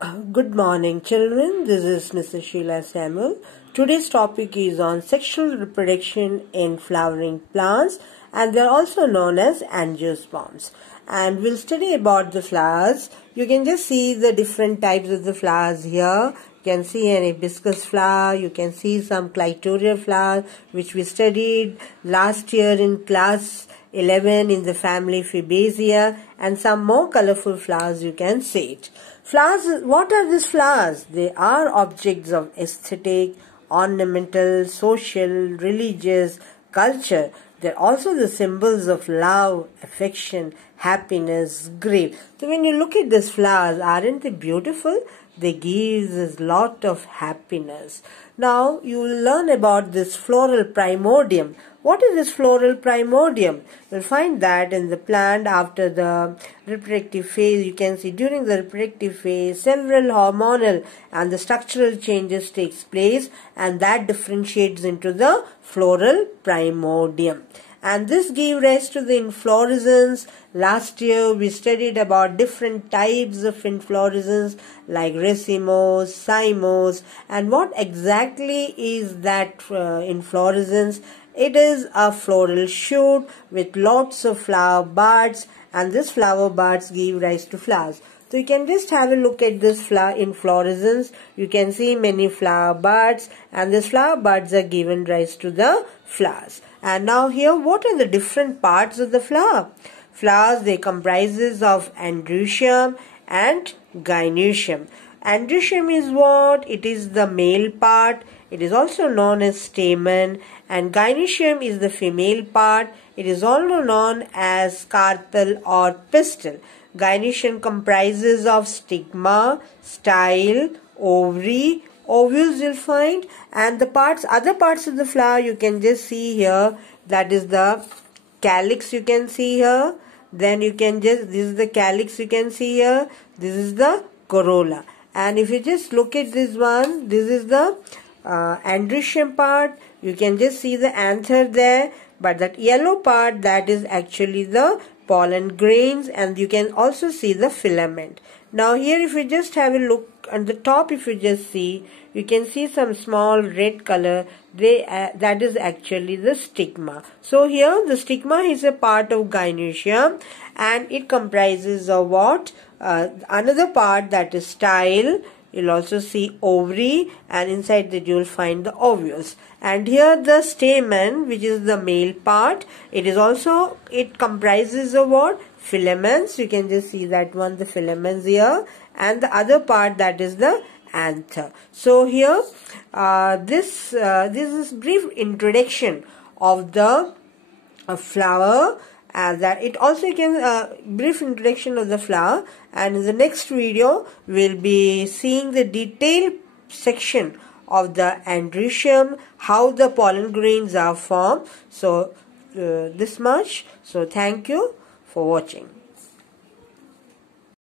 Good morning, children. This is Mrs. Sheila Samuel. Today's topic is on sexual reproduction in flowering plants, and they are also known as angiosperms. And we'll study about the flowers. You can just see the different types of the flowers here. You can see an hibiscus flower. You can see some clitoral flower, which we studied last year in class 11 in the family Fabaceae, and some more colorful flowers you can see it. Flowers, what are these flowers? They are objects of aesthetic, ornamental, social, religious, culture. They're also the symbols of love, affection, happiness, grief. So when you look at these flowers, aren't they beautiful? They give us a lot of happiness. Now you will learn about this floral primordium. What is this floral primordium? You'll find that in the plant after the reproductive phase. You can see during the reproductive phase several hormonal and the structural changes takes place, and that differentiates into the floral primordium. And this gave rise to the inflorescence. Last year we studied about different types of inflorescence like racemose, cymose, and what exactly is that inflorescence? It is a floral shoot with lots of flower buds, and these flower buds give rise to flowers. So you can just have a look at this flower inflorescence. You can see many flower buds, and these flower buds are given rise to the flowers. And now here, what are the different parts of the flower? Flowers, they comprises of androecium and gynoecium. Androecium is what? It is the male part. It is also known as stamen, and gynoecium is the female part. It is also known as carpel or pistil. Gynoecium comprises of stigma, style, ovary, ovules you'll find, and the other parts of the flower you can just see here. That is the calyx you can see here. Then you can this is the calyx you can see here. This is the corolla. And if you just look at this one, this is the androecium part. You can just see the anther there, but that yellow part, that is actually the pollen grains, and you can also see the filament. Now here, if you just have a look on the top, if you just see, you can see some small red color. That is actually the stigma. So here the stigma is a part of gynoecium, and it comprises of what? Another part, that is style. You'll also see ovary, and inside that you'll find the ovules. And here the stamen, which is the male part, it comprises of what? Filaments. You can just see that one, the filaments here, and the other part, that is the anther. So here this is brief introduction of the flower. That it also can brief introduction of the flower, and in the next video we'll be seeing the detailed section of the androecium, how the pollen grains are formed. So this much. So thank you for watching.